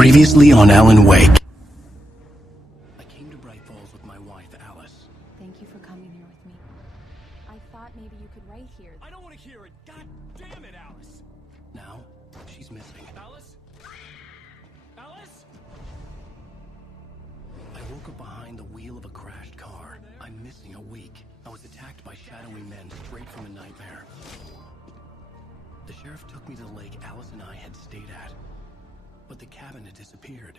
Previously on Alan Wake. I came to Bright Falls with my wife, Alice. Thank you for coming here with me. I thought maybe you could write here. I don't want to hear it. God damn it, Alice. Now, she's missing. Alice? Alice? I woke up behind the wheel of a crashed car. I'm missing a week. I was attacked by shadowy men straight from a nightmare. The sheriff took me to the lake Alice and I had stayed at. But the cabin had disappeared.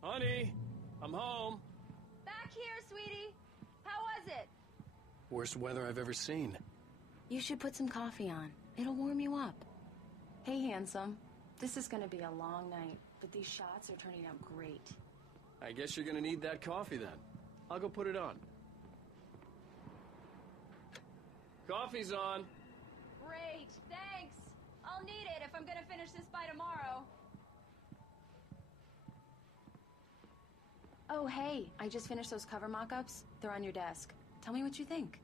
Honey, I'm home. Back here, sweetie. How was it? Worst weather I've ever seen. You should put some coffee on. It'll warm you up. Hey, handsome. This is gonna be a long night, but these shots are turning out great. I guess you're gonna need that coffee then. I'll go put it on. Coffee's on. Great, thanks. I'll need it if I'm gonna finish this by tomorrow. Oh, hey, I just finished those cover mock-ups. They're on your desk. Tell me what you think.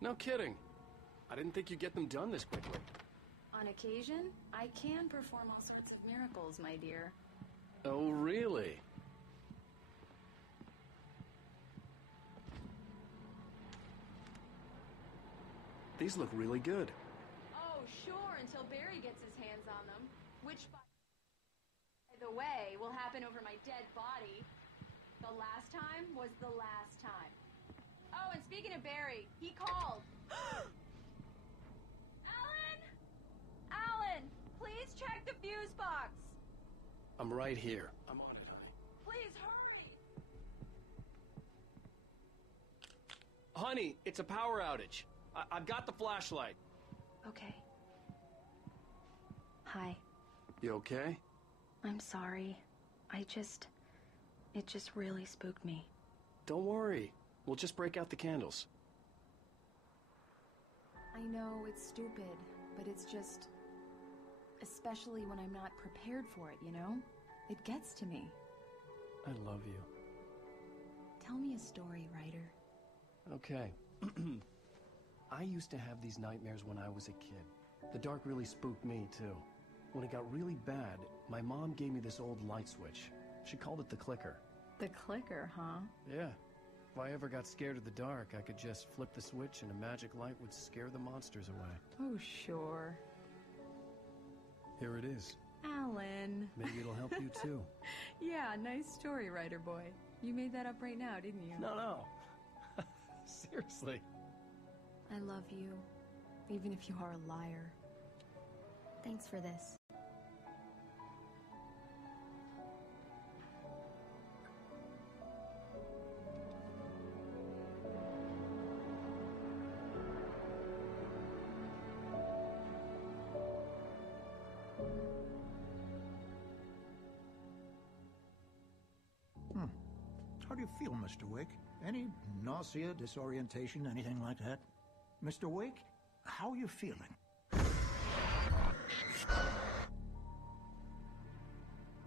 No kidding. I didn't think you'd get them done this quickly. On occasion, I can perform all sorts of miracles, my dear. Oh, really? These look really good. Oh, sure, until Barry gets his hands on them. Which, by the way, will happen over my dead body. The last time was the last time. Oh, and speaking of Barry, he called. Alan! Alan! Please check the fuse box! I'm right here. I'm on it, honey. Please hurry! Honey, it's a power outage. I've got the flashlight. Okay. Hi. You okay? I'm sorry. It just really spooked me. Don't worry. We'll just break out the candles. I know it's stupid, but it's just... especially when I'm not prepared for it, you know? It gets to me. I love you. Tell me a story, writer. Okay. I used to have these nightmares when I was a kid. The dark really spooked me, too. When it got really bad, my mom gave me this old light switch. She called it the clicker. The clicker, huh? Yeah. If I ever got scared of the dark, I could just flip the switch and a magic light would scare the monsters away. Oh, sure. Here it is. Alan. Maybe it'll help you, too. Yeah, nice story, writer boy. You made that up right now, didn't you? No. Seriously. I love you, even if you are a liar. Thanks for this. How do you feel, Mr. Wake? Any nausea, disorientation, anything like that? Mr. Wake, how are you feeling?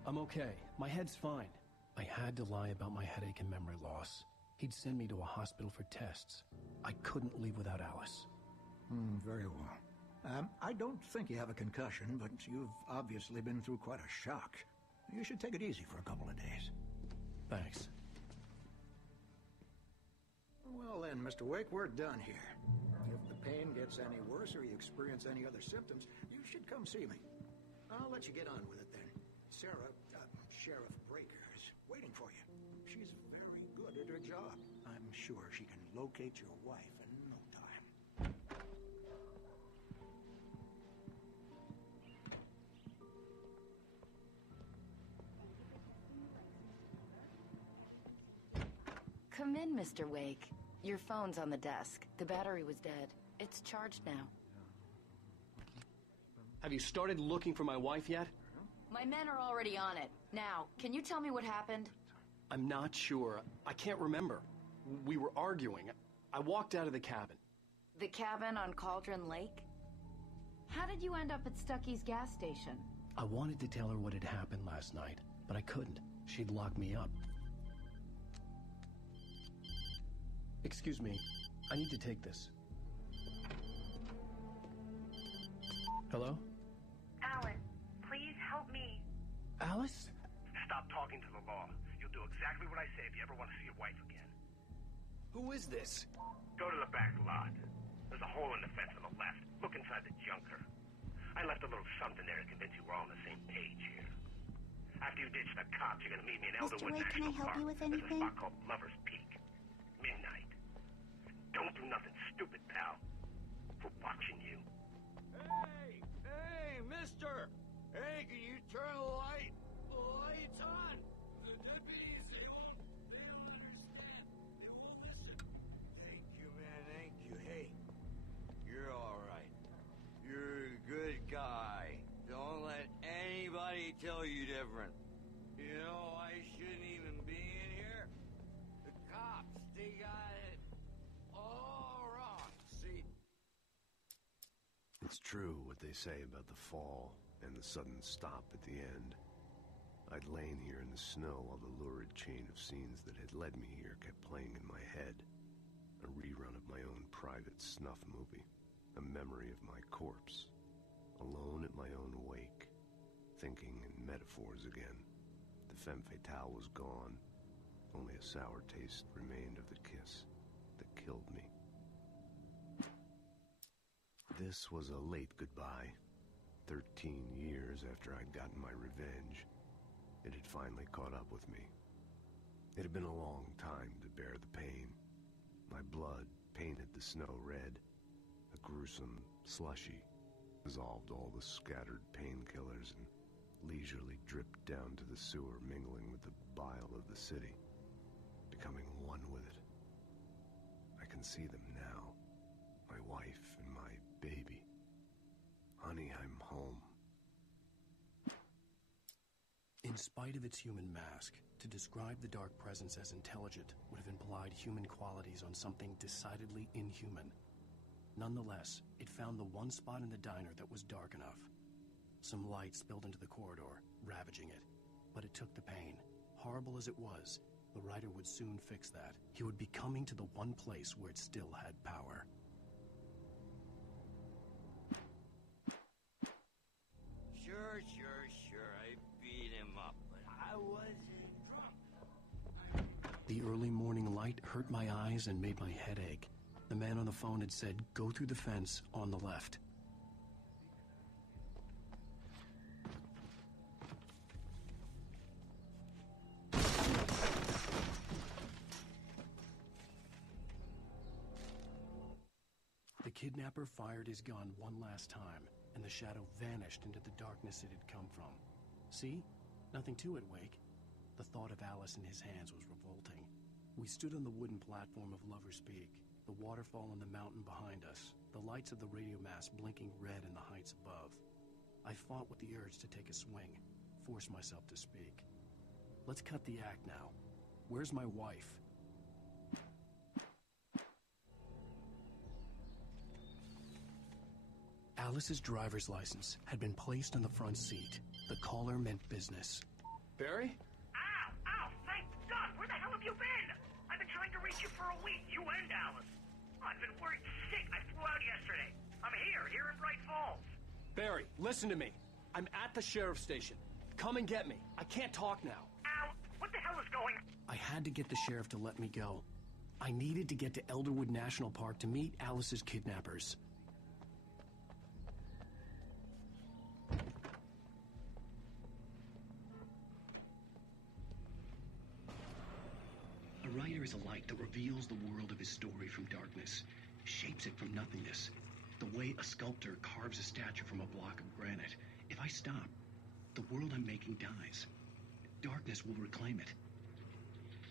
I'm okay. My head's fine. I had to lie about my headache and memory loss. He'd send me to a hospital for tests. I couldn't leave without Alice. Very well. I don't think you have a concussion, but you've obviously been through quite a shock. You should take it easy for a couple of days. Thanks. Well then, Mr. Wake, we're done here. If the pain gets any worse or you experience any other symptoms, you should come see me. I'll let you get on with it then. Sarah, Sheriff Breaker, is waiting for you. She's very good at her job. I'm sure she can locate your wife in no time. Come in, Mr. Wake. Your phone's on the desk. The battery was dead. It's charged now. Have you started looking for my wife yet? My men are already on it. Now, can you tell me what happened? I'm not sure. I can't remember. We were arguing. I walked out of the cabin. The cabin on Cauldron Lake? How did you end up at Stucky's gas station? I wanted to tell her what had happened last night, but I couldn't. She'd lock me up. Excuse me. I need to take this. Hello? Alan, please help me. Alice? Stop talking to the law. You'll do exactly what I say if you ever want to see your wife again. Who is this? Go to the back lot. There's a hole in the fence on the left. Look inside the junker. I left a little something there to convince you we're all on the same page here. After you ditch the cops, you're gonna meet me in Mr. Elderwood Wade, can I National help Park. you with There's a anything? spot called Lover's Peak. Midnight. Don't do nothing stupid, pal. We're watching you. Hey, mister! Hey, can you turn the light? The light's on! The deputies, they don't understand. They won't listen. Thank you, man, thank you. Hey, you're alright. You're a good guy. Don't let anybody tell you different. You know, I shouldn't even be in here. The cops, they got it all wrong. See? It's true what they say about the fall and the sudden stop at the end. I'd lain here in the snow while the lurid chain of scenes that had led me here kept playing in my head. A rerun of my own private snuff movie. A memory of my corpse. Alone at my own wake. Thinking in metaphors again. The femme fatale was gone. Only a sour taste remained of the kiss that killed me. This was a late goodbye. 13 years after I'd gotten my revenge, it had finally caught up with me. It had been a long time to bear the pain. My blood painted the snow red. A gruesome slushy dissolved all the scattered painkillers and leisurely dripped down to the sewer, mingling with the bile of the city, becoming one with it. I can see them now, my wife and my baby. Honey, I'm home. In spite of its human mask, to describe the dark presence as intelligent would have implied human qualities on something decidedly inhuman. Nonetheless, it found the one spot in the diner that was dark enough. Some light spilled into the corridor, ravaging it. But it took the pain. Horrible as it was, the writer would soon fix that. He would be coming to the one place where it still had power. Sure. I beat him up, but I wasn't drunk. The early morning light hurt my eyes and made my head ache. The man on the phone had said, "Go through the fence on the left." The kidnapper fired his gun one last time, and the shadow vanished into the darkness it had come from. See? Nothing to it, Wake. The thought of Alice in his hands was revolting. We stood on the wooden platform of Lover's Peak, the waterfall on the mountain behind us, the lights of the radio mast blinking red in the heights above. I fought with the urge to take a swing, force myself to speak. Let's cut the act now. Where's my wife? Alice's driver's license had been placed on the front seat. The caller meant business. Barry? Ow! Thank God! Where the hell have you been? I've been trying to reach you for a week, you and Alice. I've been worried sick. I flew out yesterday. I'm here in Bright Falls. Barry, listen to me. I'm at the sheriff's station. Come and get me. I can't talk now. Al, what the hell is going on? I had to get the sheriff to let me go. I needed to get to Elderwood National Park to meet Alice's kidnappers. A writer is a light that reveals the world of his story from darkness, shapes it from nothingness. The way a sculptor carves a statue from a block of granite. If I stop, the world I'm making dies. Darkness will reclaim it.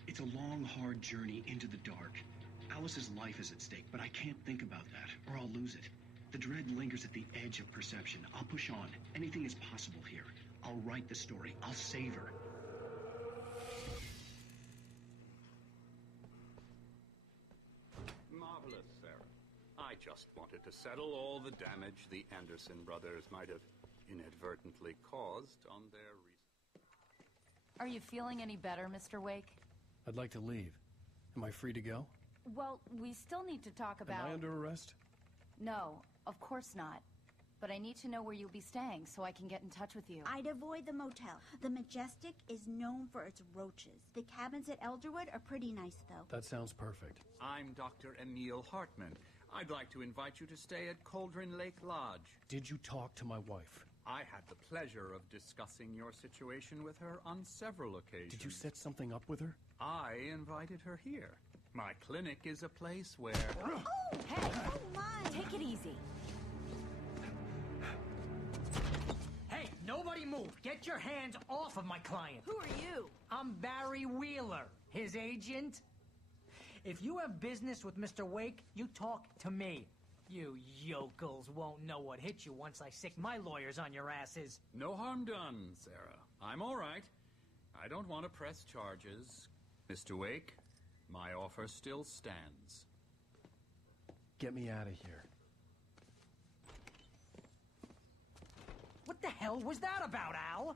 It's a long, hard journey into the dark. Alice's life is at stake, but I can't think about that, or I'll lose it. The dread lingers at the edge of perception. I'll push on. Anything is possible here. I'll write the story. I'll save her. just wanted to settle all the damage the Anderson brothers might have inadvertently caused on their Are you feeling any better, Mr. Wake? I'd like to leave. Am I free to go? Well, we still need to talk about... Am I under arrest? No, of course not. But I need to know where you'll be staying so I can get in touch with you. I'd avoid the motel. The Majestic is known for its roaches. The cabins at Elderwood are pretty nice, though. That sounds perfect. I'm Dr. Emil Hartman. I'd like to invite you to stay at Cauldron Lake Lodge. Did you talk to my wife? I had the pleasure of discussing your situation with her on several occasions. Did you set something up with her? I invited her here. My clinic is a place where... Oh, hey! Oh, my! Take it easy. Hey, nobody move. Get your hands off of my client. Who are you? I'm Barry Wheeler, his agent. If you have business with Mr. Wake, you talk to me. You yokels won't know what hit you once I sick my lawyers on your asses. No harm done, Sarah. I'm all right. I don't want to press charges. Mr. Wake, my offer still stands. Get me out of here. What the hell was that about, Al?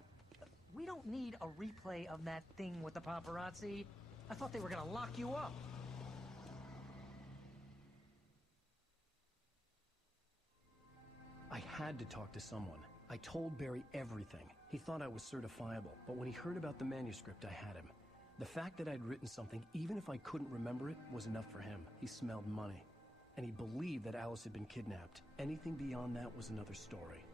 We don't need a replay of that thing with the paparazzi. I thought they were gonna lock you up. I had to talk to someone. I told Barry everything. He thought I was certifiable, but when he heard about the manuscript, I had him. The fact that I'd written something, even if I couldn't remember it, was enough for him. He smelled money. And he believed that Alice had been kidnapped. Anything beyond that was another story.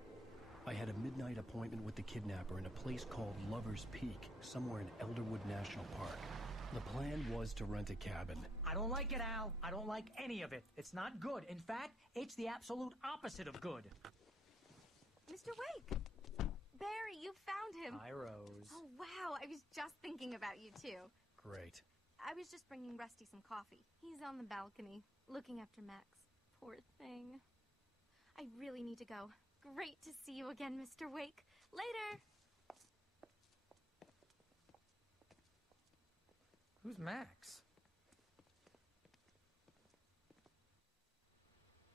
I had a midnight appointment with the kidnapper in a place called Lover's Peak, somewhere in Elderwood National Park. The plan was to rent a cabin. I don't like it, Al. I don't like any of it. It's not good. In fact, it's the absolute opposite of good. Mr. Wake! Barry, you found him. Hi, Rose. Oh, wow. I was just thinking about you, too. Great. I was just bringing Rusty some coffee. He's on the balcony, looking after Max. Poor thing. I really need to go. Great to see you again, Mr. Wake. Later! Who's Max?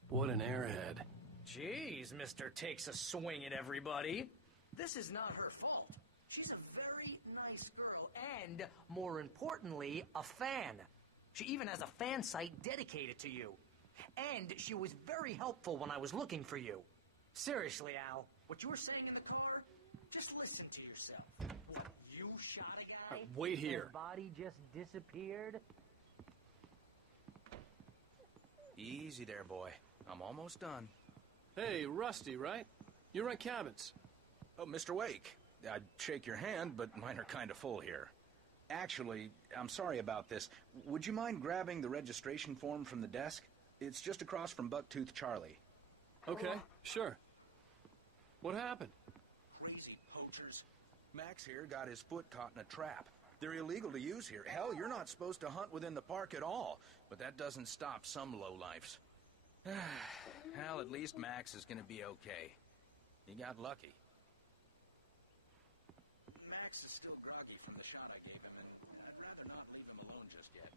What an airhead. Jeez, Mr. Takes a swing at everybody. This is not her fault. She's a very nice girl and, more importantly, a fan. She even has a fan site dedicated to you. And she was very helpful when I was looking for you. Seriously, Al, what you were saying in the car, just listen to yourself. What, you shot a guy? Wait here. His body just disappeared? Easy there, boy. I'm almost done. Hey, Rusty, right? You rent cabins. Oh, Mr. Wake. I'd shake your hand, but mine are kind of full here. Actually, I'm sorry about this. Would you mind grabbing the registration form from the desk? It's just across from Bucktooth Charlie. Okay, sure. What happened? Crazy poachers. Max here got his foot caught in a trap. They're illegal to use here. Hell, you're not supposed to hunt within the park at all. But that doesn't stop some lowlifes. Hell, at least Max is gonna be okay. He got lucky. Max is still groggy from the shot I gave him, and I'd rather not leave him alone just yet.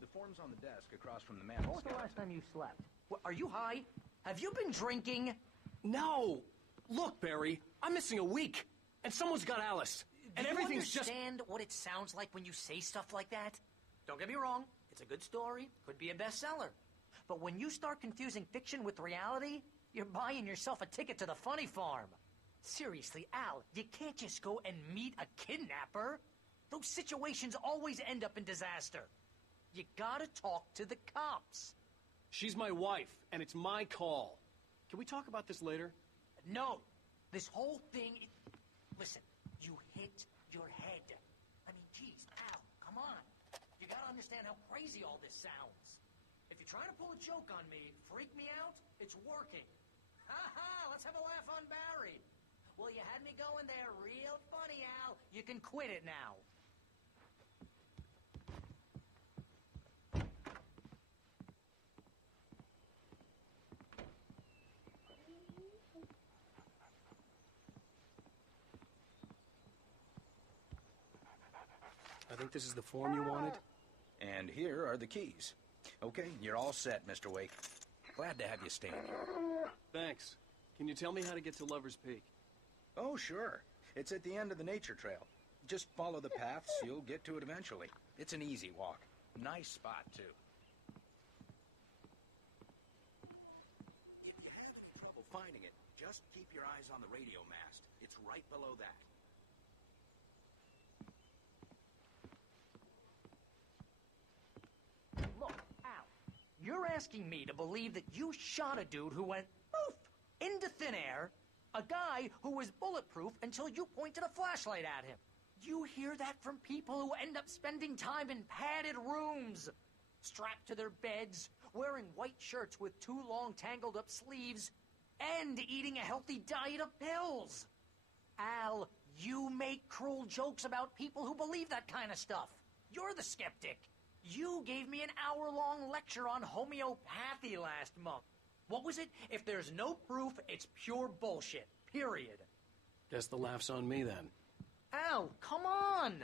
The form's on the desk across from the mantel. When was the last time you slept? What, are you high? Have you been drinking? No! Look, Barry, I'm missing a week, and someone's got Alice, and everything's just... Do you understand what it sounds like when you say stuff like that? Don't get me wrong, it's a good story, could be a bestseller. But when you start confusing fiction with reality, you're buying yourself a ticket to the funny farm. Seriously, Al, you can't just go and meet a kidnapper. Those situations always end up in disaster. You gotta talk to the cops. She's my wife, and it's my call. Can we talk about this later? No. This whole thing... Listen, you hit your head. I mean, geez, Al, come on. You gotta understand how crazy all this sounds. If you're trying to pull a joke on me, freak me out, it's working. Ha-ha, let's have a laugh on Barry. Well, you had me going there real funny, Al. You can quit it now. I think this is the form you wanted. And here are the keys. Okay, you're all set, Mr. Wake. Glad to have you staying here. Thanks. Can you tell me how to get to Lover's Peak? Oh, sure. It's at the end of the nature trail. Just follow the paths, you'll get to it eventually. It's an easy walk. Nice spot, too. If you have any trouble finding it, just keep your eyes on the radio mast. It's right below that. Look, Al, you're asking me to believe that you shot a dude who went poof into thin air, a guy who was bulletproof until you pointed a flashlight at him. You hear that from people who end up spending time in padded rooms, strapped to their beds, wearing white shirts with too long tangled up sleeves, and eating a healthy diet of pills. Al, you make cruel jokes about people who believe that kind of stuff. You're the skeptic. You gave me an hour-long lecture on homeopathy last month. What was it? If there's no proof, it's pure bullshit. Period. Guess the laugh's on me then. Al, come on!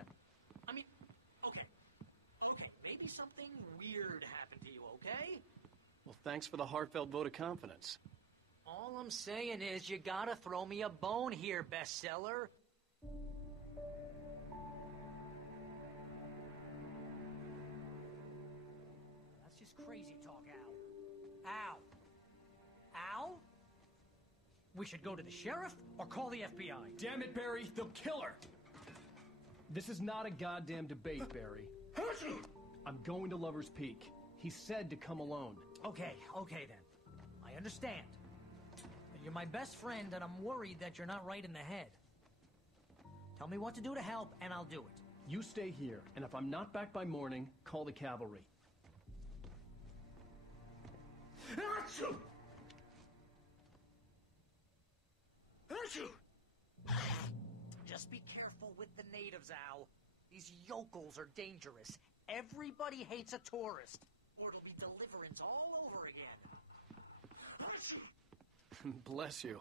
I mean, okay, maybe something weird happened to you, okay? Well, thanks for the heartfelt vote of confidence. All I'm saying is you gotta throw me a bone here, bestseller. That's just crazy talk, Al. Al? We should go to the sheriff or call the FBI. Damn it, Barry, they'll kill her! This is not a goddamn debate, Barry. I'm going to Lover's Peak. He said to come alone. Okay then. I understand. You're my best friend, and I'm worried that you're not right in the head. Tell me what to do to help, and I'll do it. You stay here, and if I'm not back by morning, call the cavalry. Achoo! Achoo! Just be careful with the natives, Al. These yokels are dangerous. Everybody hates a tourist, or it'll be deliverance all over again. Bless you.